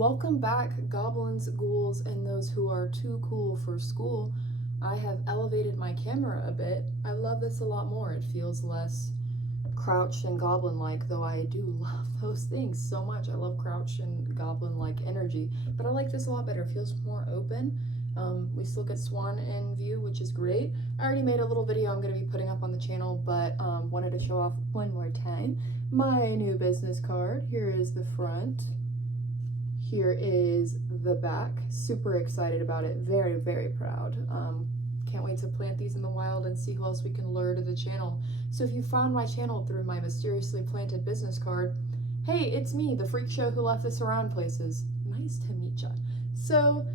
Welcome back, goblins, ghouls, and those who are too cool for school. I have elevated my camera a bit. I love this a lot more. It feels less crouched and goblin-like, though I do love those things so much. I love crouch and goblin-like energy, but I like this a lot better. It feels more open. We still get Swan in view, which is great. I already made a little video I'm going to be putting up on the channel, but wanted to show off one more time my new business card. Here is the front. Here is the back. Super excited about it. Very, very proud. Can't wait to plant these in the wild and see who else we can lure to the channel. So if you found my channel through my mysteriously planted business card, hey, it's me, the freak show who left this around places. Nice to meet ya. So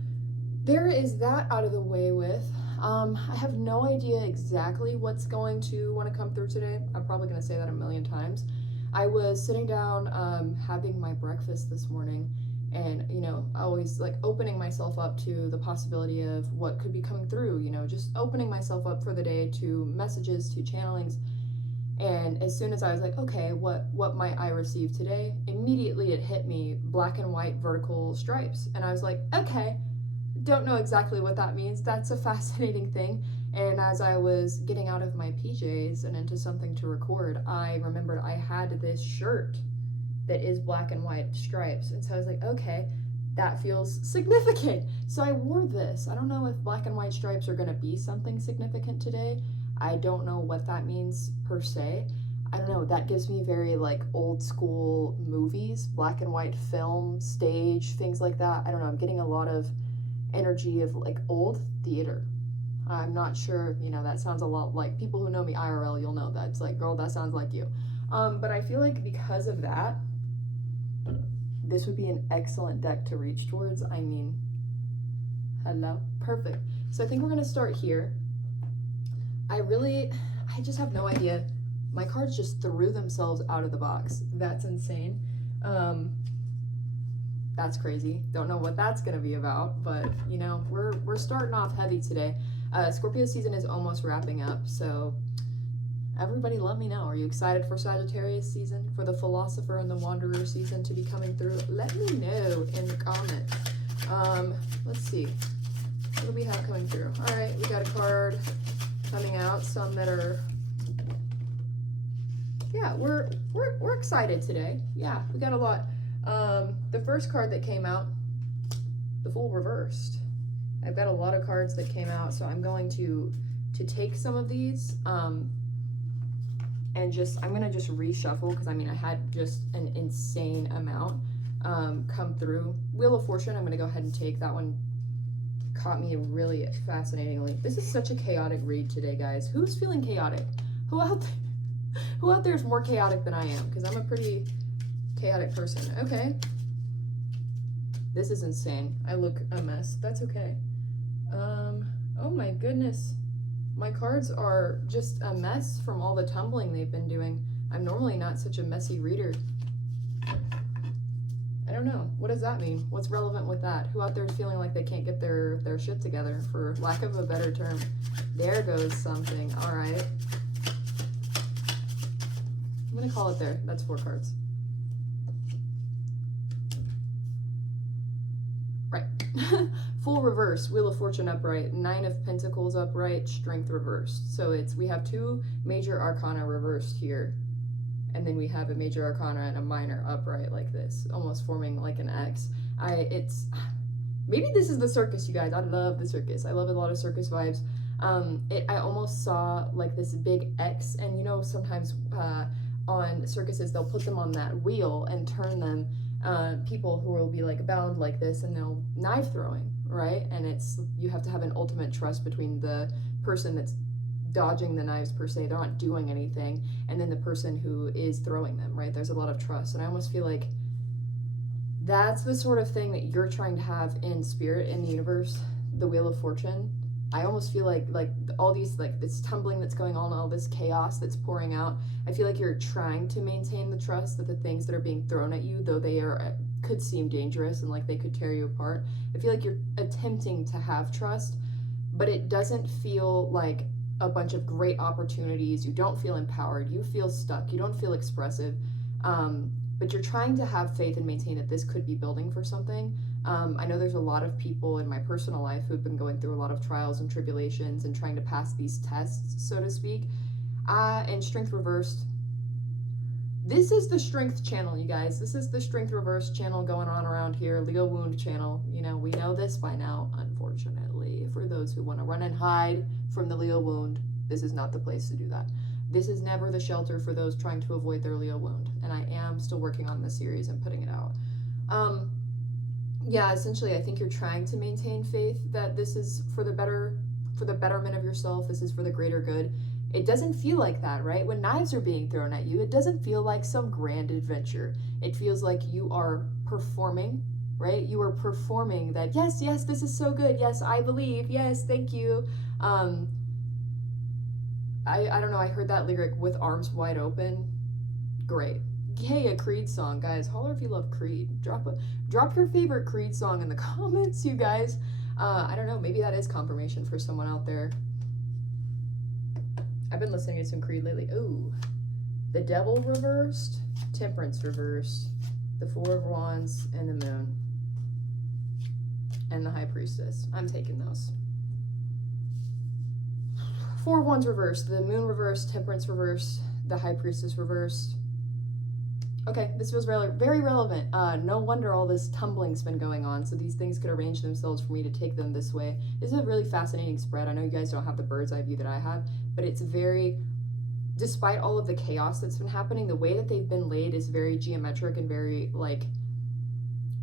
there is that out of the way with. I have no idea exactly what's going to want to come through today. I'm probably going to say that a million times. I was sitting down having my breakfast this morning, and always like opening myself up to the possibility of what could be coming through, just opening myself up for the day to messages, to channelings. And as soon as I was like, okay, what might I receive today, immediately it hit me, black and white vertical stripes. And I was like, okay, don't know exactly what that means. That's a fascinating thing. And as I was getting out of my PJs and into something to record, I remembered I had this shirt that is black and white stripes. And so I was like, okay, that feels significant. So I wore this. I don't know if black and white stripes are gonna be something significant today. I don't know what that means per se. I don't know, that gives me very like old school movies, black and white film, stage, things like that. I don't know, I'm getting a lot of energy of like old theater. I'm not sure, that sounds a lot like, people who know me IRL, you'll know that. It's like, girl, that sounds like you. But I feel like because of that, this would be an excellent deck to reach towards. I mean, hello, perfect. So I think we're gonna start here. I just have no idea. My cards just threw themselves out of the box. That's insane. That's crazy. Don't know what that's gonna be about, but we're starting off heavy today. Scorpio season is almost wrapping up, so everybody let me know. Are you excited for Sagittarius season, for the Philosopher and the Wanderer season to be coming through? Let me know in the comments. Let's see. What do we have coming through? All right, we got a card coming out. Some that are, yeah, we're excited today. Yeah, we got a lot. The first card that came out, the Fool reversed. I've got a lot of cards that came out, so I'm going to take some of these. And I'm gonna just reshuffle because I had just an insane amount come through. Wheel of Fortune, I'm gonna go ahead and take. That one caught me really fascinatingly. This is such a chaotic read today, guys. Who's feeling chaotic? Who out there is more chaotic than I am? Because I'm a pretty chaotic person. Okay. This is insane. I look a mess. That's okay. Oh my goodness. My cards are just a mess from all the tumbling they've been doing. I'm normally not such a messy reader. I don't know. What does that mean? What's relevant with that? Who out there is feeling like they can't get their shit together, for lack of a better term? There goes something. All right. I'm going to call it there. That's 4 cards. Right. Full reverse, Wheel of Fortune upright, 9 of Pentacles upright, Strength reversed. So we have 2 major arcana reversed here, and then we have a major arcana and a minor upright like this, almost forming like an X. Maybe this is the circus, you guys. I love the circus. I love a lot of circus vibes. I almost saw like this big X, and sometimes on circuses they'll put them on that wheel and turn them. People who will be like bound like this, and they'll knife throwing, right? And you have to have an ultimate trust between the person that's dodging the knives per se, they're not doing anything, and then the person who is throwing them, right? There's a lot of trust, and I almost feel like that's the sort of thing that you're trying to have in spirit, in the universe, the Wheel of Fortune. I almost feel like all these, like this tumbling that's going on, all this chaos that's pouring out, I feel like you're trying to maintain the trust that the things that are being thrown at you, though they could seem dangerous and like they could tear you apart, I feel like you're attempting to have trust, but it doesn't feel like a bunch of great opportunities. You don't feel empowered. You feel stuck. You don't feel expressive. but you're trying to have faith and maintain that this could be building for something. I know there's a lot of people in my personal life who've been going through a lot of trials and tribulations and trying to pass these tests, so to speak. And Strength Reversed, this is the strength channel, you guys. This is the Strength Reversed channel going on around here, Leo Wound channel. You know, we know this by now, unfortunately. For those who want to run and hide from the Leo Wound, this is not the place to do that. This is never the shelter for those trying to avoid their Leo Wound. And I am still working on this series and putting it out. Yeah, essentially, I think you're trying to maintain faith that this is for the betterment of yourself. This is for the greater good. It doesn't feel like that, right? When knives are being thrown at you, it doesn't feel like some grand adventure. It feels like you are performing, right? You are performing that, yes, this is so good. Yes, I believe. Yes, thank you. I don't know. I heard that lyric, with arms wide open. Great. Hey, a Creed song, guys. Holler if you love Creed. Drop your favorite Creed song in the comments, you guys. I don't know. Maybe that is confirmation for someone out there. I've been listening to some Creed lately. Ooh, the Devil reversed, Temperance reversed, the Four of Wands, and the Moon, and the High Priestess. I'm taking those. Four of Wands reversed, the Moon reversed, Temperance reversed, the High Priestess reversed. Okay, this feels very relevant. No wonder all this tumbling's been going on, so these things could arrange themselves for me to take them this way. This is a really fascinating spread. I know you guys don't have the bird's eye view that I have, but it's very, despite all of the chaos that's been happening, the way that they've been laid is very geometric and very, like,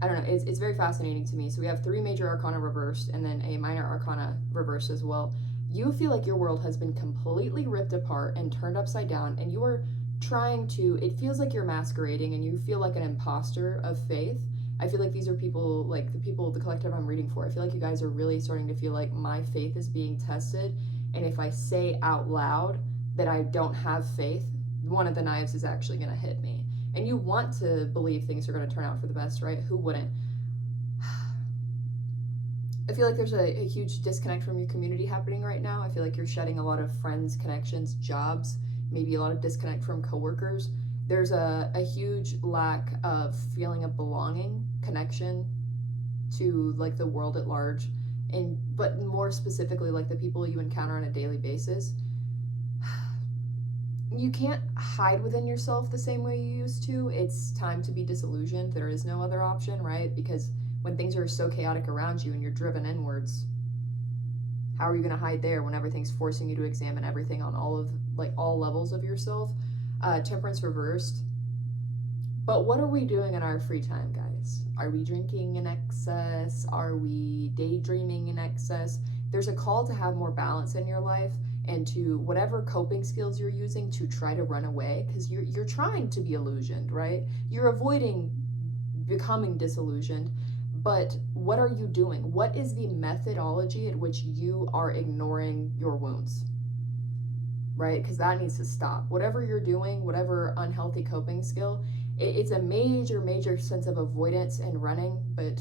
I don't know, it's very fascinating to me. So we have 3 major arcana reversed and then a minor arcana reversed as well. You feel like your world has been completely ripped apart and turned upside down, and you are trying to, it feels like you're masquerading and you feel like an imposter of faith. I feel like these are people, like the collective I'm reading for, I feel like you guys are really starting to feel like my faith is being tested, and if I say out loud that I don't have faith, one of the knives is actually going to hit me. And you want to believe things are going to turn out for the best, right? Who wouldn't? I feel like there's a huge disconnect from your community happening right now. I feel like you're shedding a lot of friends, connections, jobs, maybe a lot of disconnect from coworkers. There's a huge lack of feeling of belonging, connection to like the world at large, but more specifically like the people you encounter on a daily basis. You can't hide within yourself the same way you used to. It's time to be disillusioned. There is no other option, right? Because when things are so chaotic around you and you're driven inwards, how are you going to hide there when everything's forcing you to examine everything on all levels of yourself? Temperance reversed. But what are we doing in our free time, guys? Are we drinking in excess? Are we daydreaming in excess? There's a call to have more balance in your life and to whatever coping skills you're using to try to run away, because you're trying to be illusioned, right? You're avoiding becoming disillusioned. But what are you doing? What is the methodology at which you are ignoring your wounds, right? Because that needs to stop. Whatever you're doing, whatever unhealthy coping skill, it's a major sense of avoidance and running, but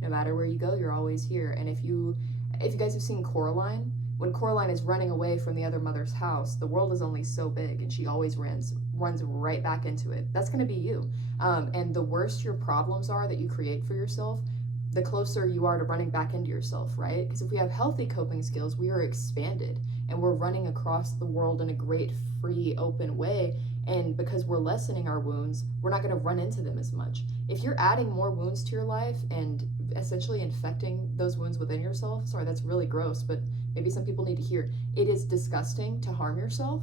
no matter where you go, you're always here. And if you guys have seen Coraline, when Coraline is running away from the other mother's house, the world is only so big and she always runs right back into it. That's going to be you. And the worse your problems are that you create for yourself, the closer you are to running back into yourself, right? Because if we have healthy coping skills, we are expanded and we're running across the world in a great, free, open way. And because we're lessening our wounds, we're not going to run into them as much. If you're adding more wounds to your life and essentially infecting those wounds within yourself, sorry, that's really gross, but maybe some people need to hear, it is disgusting to harm yourself.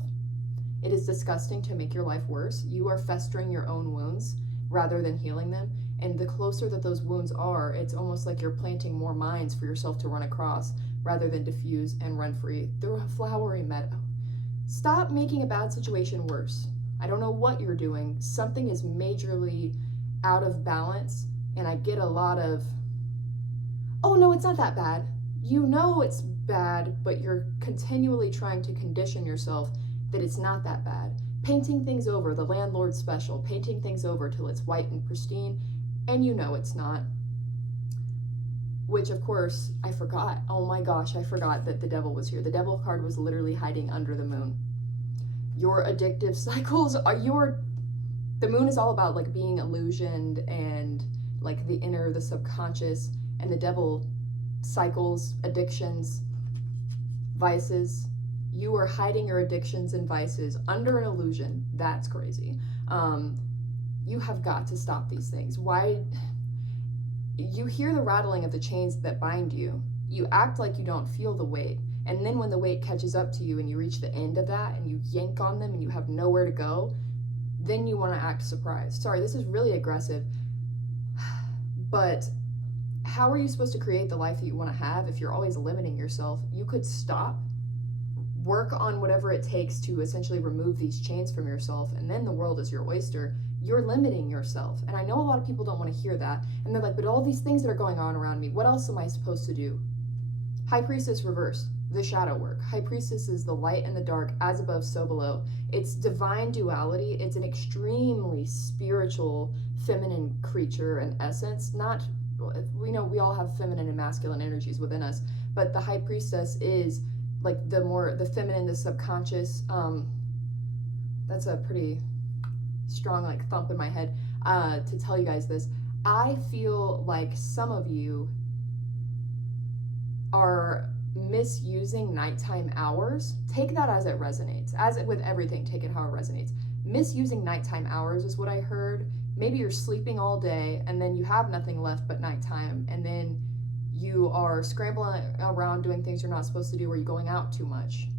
It is disgusting to make your life worse. You are festering your own wounds rather than healing them. And the closer that those wounds are, it's almost like you're planting more mines for yourself to run across rather than diffuse and run free through a flowery meadow. Stop making a bad situation worse. I don't know what you're doing. Something is majorly out of balance, and I get a lot of, oh no, it's not that bad. You know it's bad, but you're continually trying to condition yourself that it's not that bad. Painting things over, the landlord special, painting things over till it's white and pristine, and you know it's not. Which, of course, I forgot. Oh my gosh, I forgot that the devil was here. The devil card was literally hiding under the moon. Your addictive cycles are The moon is all about like being illusioned and like the inner, the subconscious, and the devil cycles, addictions, vices. You are hiding your addictions and vices under an illusion. That's crazy. You have got to stop these things. Why? You hear the rattling of the chains that bind you. You act like you don't feel the weight. And then when the weight catches up to you and you reach the end of that and you yank on them and you have nowhere to go, then you want to act surprised. Sorry, this is really aggressive. But how are you supposed to create the life that you want to have if you're always limiting yourself? You could stop, work on whatever it takes to essentially remove these chains from yourself, and then the world is your oyster. You're limiting yourself. And I know a lot of people don't want to hear that. And they're like, but all these things that are going on around me, what else am I supposed to do? High Priestess reversed, the shadow work. High Priestess is the light and the dark, as above, so below. It's divine duality. It's an extremely spiritual, feminine creature and essence. Not, we know we all have feminine and masculine energies within us, but the High Priestess is like the feminine, the subconscious. That's a pretty strong like thump in my head to tell you guys this. I feel like some of you are misusing nighttime hours. Take that as it resonates. As it with everything, take it how it resonates. Misusing nighttime hours is what I heard. Maybe you're sleeping all day and then you have nothing left but nighttime, and then you are scrambling around doing things you're not supposed to do. Or you're going out too much.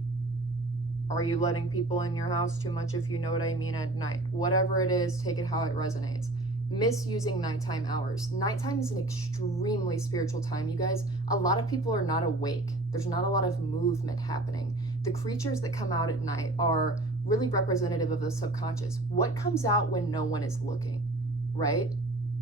Are you letting people in your house too much, if you know what I mean, at night? Whatever it is, take it how it resonates. Misusing nighttime hours. Nighttime is an extremely spiritual time, you guys. A lot of people are not awake. There's not a lot of movement happening. The creatures that come out at night are really representative of the subconscious. What comes out when no one is looking, right?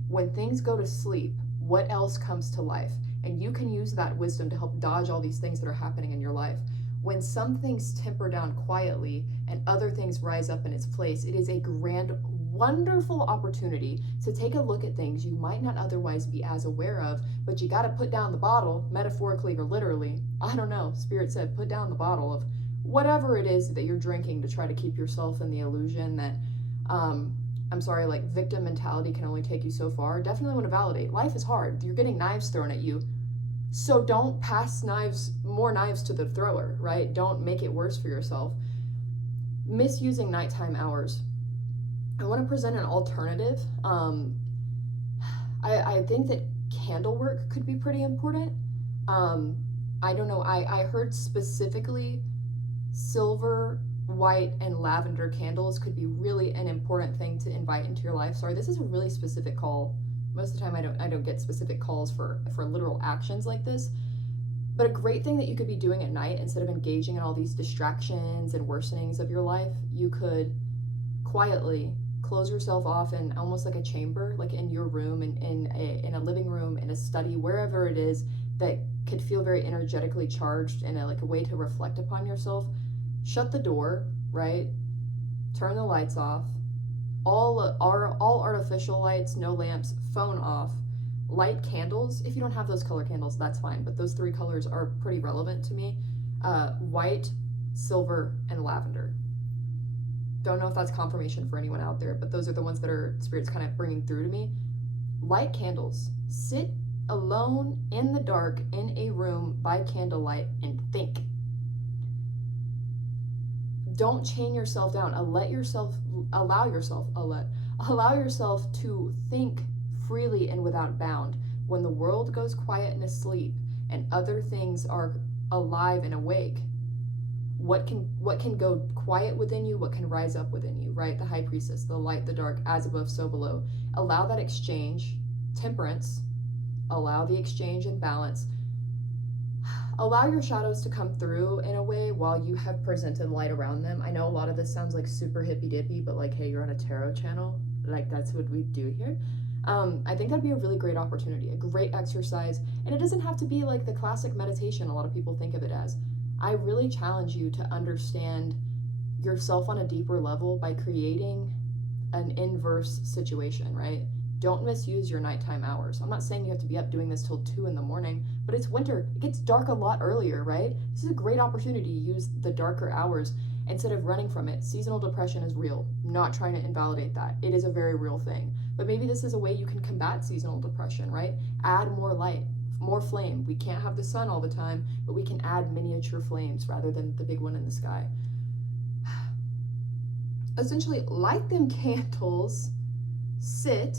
When things go to sleep, what else comes to life? And you can use that wisdom to help dodge all these things that are happening in your life. When some things temper down quietly and other things rise up in its place, it is a grand, wonderful opportunity to take a look at things you might not otherwise be as aware of, but you got to put down the bottle, metaphorically or literally. I don't know, Spirit said put down the bottle of whatever it is that you're drinking to try to keep yourself in the illusion that, I'm sorry, like victim mentality can only take you so far. Definitely want to validate. Life is hard. You're getting knives thrown at you. So don't pass more knives to the thrower, right? Don't make it worse for yourself. Misusing nighttime hours. I want to present an alternative. I think that candle work could be pretty important. I don't know. I heard specifically silver, white, and lavender candles could be really an important thing to invite into your life. Sorry, this is a really specific call. Most of the time I don't get specific calls for literal actions like this. But a great thing that you could be doing at night, instead of engaging in all these distractions and worsenings of your life, you could quietly close yourself off in almost like a chamber, like in your room, in a living room, in a study, wherever it is that could feel very energetically charged, and like a way to reflect upon yourself. Shut the door, right? Turn the lights off. All artificial lights, no lamps, phone off. Light candles. If you don't have those color candles, that's fine, but those three colors are pretty relevant to me. White, silver, and lavender. Don't know if that's confirmation for anyone out there, but those are the ones that are Spirit's kind of bringing through to me. Light candles. Sit alone in the dark in a room by candlelight and think. Don't chain yourself down. Allow yourself to think freely and without bound. When the world goes quiet and asleep and other things are alive and awake, what can go quiet within you, what can rise up within you, right? The High Priestess, the light, the dark, as above, so below. Allow that exchange, temperance, allow the exchange and balance. Allow your shadows to come through in a way while you have presented light around them. I know a lot of this sounds like super hippy dippy, but like, hey, you're on a tarot channel. Like, that's what we do here. I think that'd be a really great opportunity, a great exercise. And it doesn't have to be like the classic meditation a lot of people think of it as. I really challenge you to understand yourself on a deeper level by creating an inverse situation, right? Don't misuse your nighttime hours. I'm not saying you have to be up doing this till 2 a.m, but it's winter. It gets dark a lot earlier, right? This is a great opportunity to use the darker hours. instead of running from it. Seasonal depression is real. Not trying to invalidate that. It is a very real thing. But maybe this is a way you can combat seasonal depression, right? Add more light, more flame. We can't have the sun all the time, but we can add miniature flames rather than the big one in the sky. Essentially, light them candles, sit,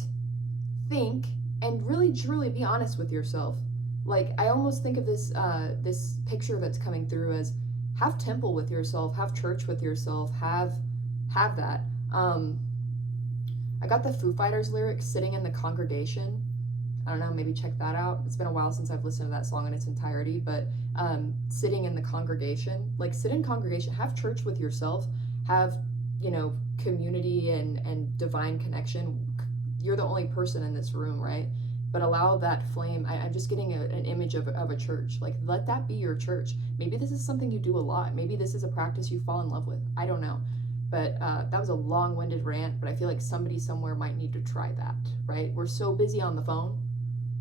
think, and really truly be honest with yourself. Like, I almost think of this this picture that's coming through as have temple with yourself, have church with yourself, have that. I got the Foo Fighters lyrics, sitting in the congregation. I don't know, maybe check that out. It's been a while since I've listened to that song in its entirety, but sitting in the congregation, like sit in congregation, have church with yourself, have, you know, community and divine connection. You're the only person in this room, right? But allow that flame. I'm just getting an image of a church. Like, let that be your church. Maybe this is something you do a lot. Maybe this is a practice you fall in love with. I don't know. But that was a long-winded rant, but I feel like somebody somewhere might need to try that, right? We're so busy on the phone,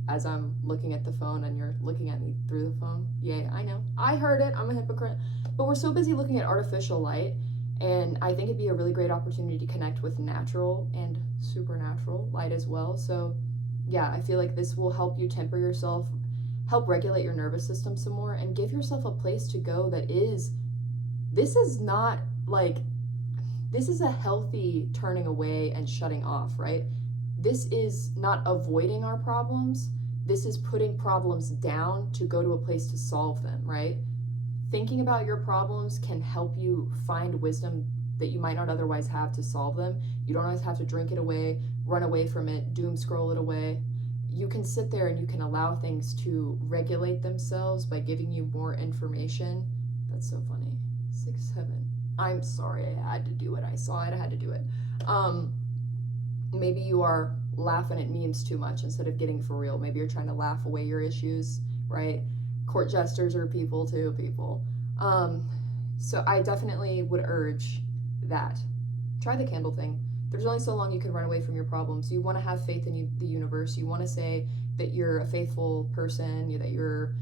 as I'm looking at the phone and you're looking at me through the phone. Yeah, I know. I heard it. I'm a hypocrite. But we're so busy looking at artificial light, and I think it'd be a really great opportunity to connect with natural and supernatural light as well. So yeah, I feel like this will help you temper yourself, help regulate your nervous system some more, and give yourself a place to go that is, this is not like, this is a healthy turning away and shutting off, right? This is not avoiding our problems. This is putting problems down to go to a place to solve them, right? Thinking about your problems can help you find wisdom that you might not otherwise have to solve them. You don't always have to drink it away, run away from it, doom scroll it away. You can sit there and you can allow things to regulate themselves by giving you more information. That's so funny. 6-7. I'm sorry, I had to do it. I saw it, I had to do it. Maybe you are laughing at memes too much instead of getting for real. Maybe you're trying to laugh away your issues, right? Court jesters are people too, people. So I definitely would urge that. Try the candle thing. There's only so long you can run away from your problems. You want to have faith in the universe. You want to say that you're a faithful person, that you're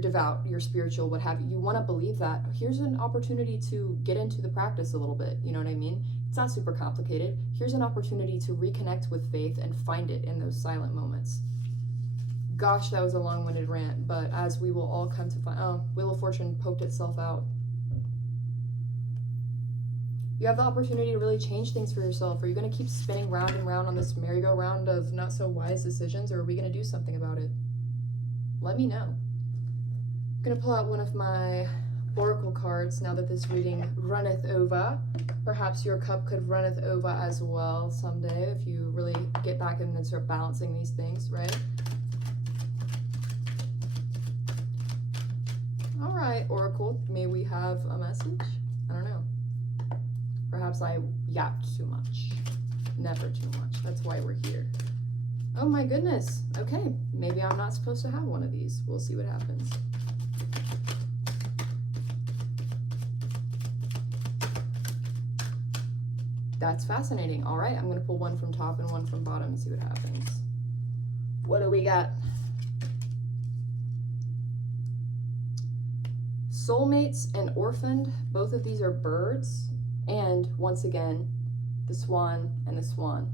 devout, you're spiritual, what have you. You want to believe that. Here's an opportunity to get into the practice a little bit. You know what I mean? It's not super complicated. Here's an opportunity to reconnect with faith and find it in those silent moments. Gosh, that was a long-winded rant, but as we will all come to find, oh, Wheel of Fortune poked itself out. You have the opportunity to really change things for yourself. Are you going to keep spinning round and round on this merry-go-round of not so wise decisions, or are we going to do something about it? Let me know. I'm going to pull out one of my oracle cards now that this reading runneth over. Perhaps your cup could runneth over as well someday if you really get back in and start balancing these things, right? All right, oracle, may we have a message? I don't know. Perhaps I yapped too much. Never too much. That's why we're here. Oh my goodness. Okay, maybe I'm not supposed to have one of these. We'll see what happens. That's fascinating. All right, I'm going to pull one from top and one from bottom and see what happens. What do we got? Soulmates and orphaned. Both of these are birds. And once again, the swan and the swan.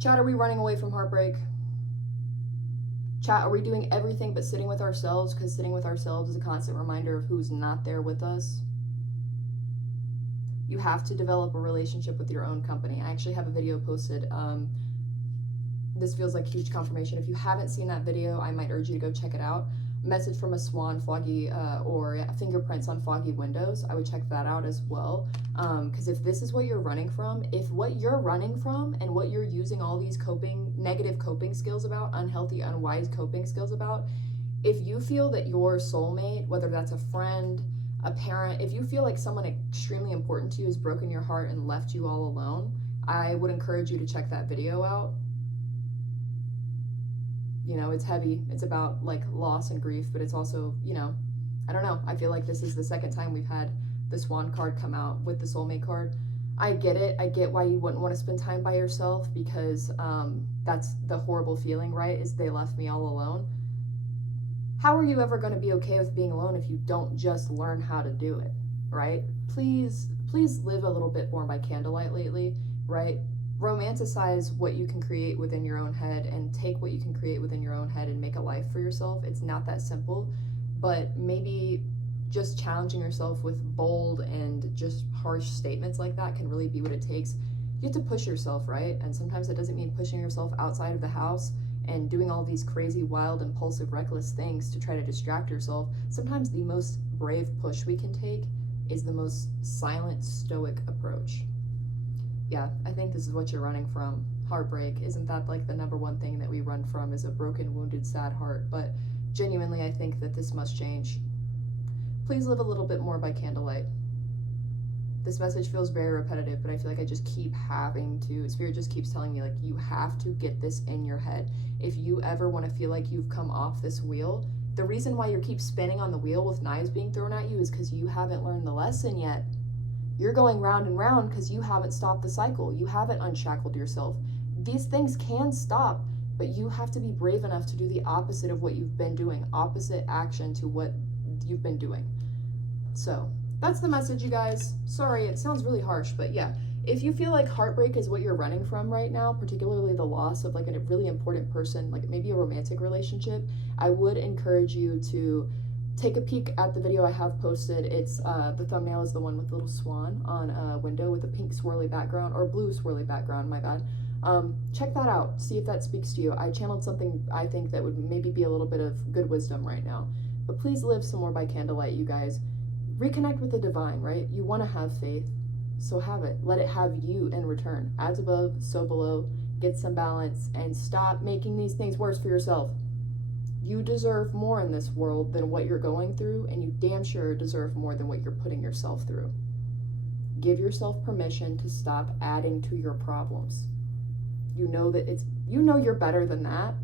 Chat, are we running away from heartbreak? Chat, are we doing everything but sitting with ourselves? Because sitting with ourselves is a constant reminder of who's not there with us. You have to develop a relationship with your own company. I actually have a video posted. This feels like huge confirmation. If you haven't seen that video, I might urge you to go check it out. Message from a swan, foggy, or fingerprints on foggy windows. I would check that out as well. Because if this is what you're running from, if what you're running from and what you're using all these negative coping skills about, unhealthy, unwise coping skills about, if you feel that your soulmate, whether that's a friend, a parent, if you feel like someone extremely important to you has broken your heart and left you all alone, I would encourage you to check that video out. You know, it's heavy. It's about like loss and grief, but it's also, you know, I don't know. I feel like this is the second time we've had the swan card come out with the soulmate card. I get it. I get why you wouldn't want to spend time by yourself, because that's the horrible feeling, right? Is they left me all alone. how are you ever going to be okay with being alone if you don't just learn how to do it, right? Please live a little bit more by candlelight lately, right? Romanticize what you can create within your own head and take what you can create within your own head and make a life for yourself. It's not that simple, but maybe just challenging yourself with bold and just harsh statements like that can really be what it takes. You have to push yourself, right? And sometimes it doesn't mean pushing yourself outside of the house and doing all these crazy, wild, impulsive, reckless things to try to distract yourself. Sometimes the most brave push we can take is the most silent, stoic approach. Yeah, I think this is what you're running from. Heartbreak. Isn't that like the number one thing that we run from, is a broken, wounded, sad heart? But genuinely, I think that this must change. Please live a little bit more by candlelight. This message feels very repetitive, but I feel like I just keep having to, Spirit just keeps telling me, like, you have to get this in your head. If you ever want to feel like you've come off this wheel, the reason why you keep spinning on the wheel with knives being thrown at you is because you haven't learned the lesson yet. You're going round and round because you haven't stopped the cycle. You haven't unshackled yourself. These things can stop, but you have to be brave enough to do the opposite of what you've been doing, opposite action to what you've been doing. So that's the message, you guys. Sorry, it sounds really harsh, but yeah, if you feel like heartbreak is what you're running from right now, particularly the loss of like a really important person, like maybe a romantic relationship, I would encourage you to take a peek at the video I have posted. It's the thumbnail is the one with the little swan on a window with a pink swirly background, or blue swirly background, my bad. Check that out, see if that speaks to you. I channeled something I think that would maybe be a little bit of good wisdom right now. But please live some more by candlelight, you guys. Reconnect with the divine, right? You want to have faith, so have it. Let it have you in return. As above, so below. Get some balance and stop making these things worse for yourself. You deserve more in this world than what you're going through, and you damn sure deserve more than what you're putting yourself through. Give yourself permission to stop adding to your problems. You know that you're better than that.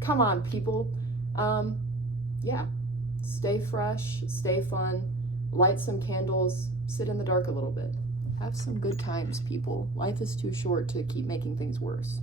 Come on, people. Yeah. Stay fresh, stay fun, light some candles, sit in the dark a little bit. Have some good times, people. Life is too short to keep making things worse.